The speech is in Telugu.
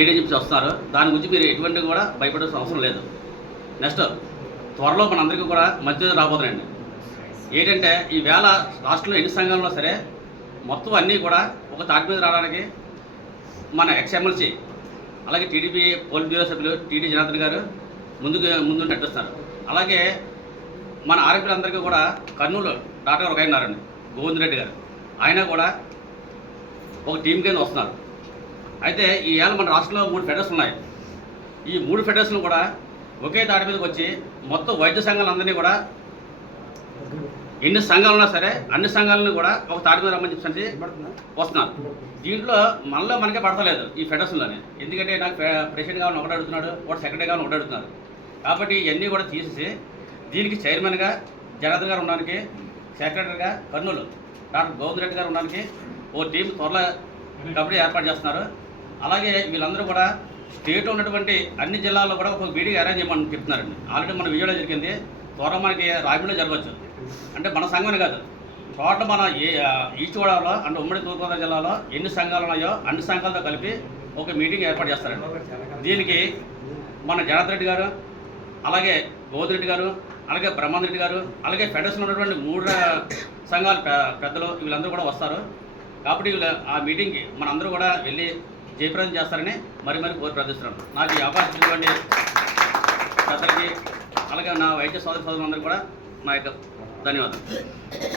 ఏడీజీపీ వస్తున్నారు దాని గురించి మీరు ఎటువంటి కూడా భయపడాల్సిన అవసరం లేదు. నెక్స్ట్ త్వరలో మనందరికీ కూడా మధ్య రాబోతున్నాయండి. ఏంటంటే ఈ వేళ రాష్ట్రంలో ఎన్ని సంఘాల్లో సరే మొత్తం అన్నీ కూడా ఒక తాటి మీద రావడానికి మన ఎక్స్ఎమ్మెల్సీ అలాగే టీడీపీ పోలిట్ బ్యూరో సభ్యులు టీడీ జనార్దన్ గారు ముందుకు ముందు నటిస్తున్నారు అలాగే మన ఆరోగ్యులందరికీ కూడా కర్నూలు డాక్టర్ గారు ఒక ఆయన ఉన్నారండి గోవింద్ రెడ్డి గారు. ఆయన కూడా ఒక టీం కింద వస్తున్నారు. అయితే ఈ ఏళ్ళ మన రాష్ట్రంలో మూడు ఫెడరేషన్ ఉన్నాయి. ఈ మూడు ఫెడరేషన్లు కూడా ఒకే తాటి మీదకి వచ్చి మొత్తం వైద్య సంఘాలందరినీ కూడా ఎన్ని సంఘాలు ఉన్నా సరే అన్ని సంఘాలను కూడా ఒక తాటి మీద రమ్మని చెప్పి వస్తున్నారు. దీంట్లో మనలో మనకే పడతలేదు ఈ ఫెడరేషన్లోనే ఎందుకంటే నాకు ప్రెసిడెంట్ కావాలని ఒకటి అడుగుతున్నాడు ఒకటి సెక్రటరీ కావాలని ఒకటి అడుగుతున్నారు కాబట్టి ఇవన్నీ కూడా తీసేసి దీనికి చైర్మన్గా జనార్దన్ గారు ఉండడానికి సెక్రటరీగా కర్నూలు డాక్టర్ గోవింద్ రెడ్డి గారు ఉండడానికి ఓ టీం త్వరలో కబడ్డీ ఏర్పాటు చేస్తున్నారు. అలాగే వీళ్ళందరూ కూడా స్టేట్ ఉన్నటువంటి అన్ని జిల్లాల్లో కూడా ఒక మీటింగ్ అరేంజ్ చేయమని చెప్తున్నారండి. ఆల్రెడీ మన విజయవాడ జరిగింది. త్వరలో మనకి రాజమండ్రిలో జరగవచ్చు. అంటే మన సంఘమే కాదు. టోటల్ మన ఏ ఈస్ట్ గోదావరిలో అంటే ఉమ్మడి తూర్పుగోదావరి జిల్లాలో ఎన్ని సంఘాలు ఉన్నాయో అన్ని సంఘాలతో కలిపి ఒక మీటింగ్ ఏర్పాటు చేస్తారండి. దీనికి మన జనార్దన్ రెడ్డి గారు అలాగే గోదిరెడ్డి గారు అలాగే బ్రహ్మాన్ రెడ్డి గారు అలాగే ఫెడరేషన్ ఉన్నటువంటి మూడు సంఘాల పెద్దలు వీళ్ళందరూ కూడా వస్తారు. కాబట్టి వీళ్ళ ఆ మీటింగ్కి మనందరూ కూడా వెళ్ళి జయప్రదం చేస్తారని మరి మరి కోరి ప్రార్థిస్తున్నాను. నాకు ఈ అవకాశం ఇవ్వండి అతనికి అలాగే నా వైద్య సోదర సోదరులందరూ కూడా నా యొక్క ధన్యవాదాలు.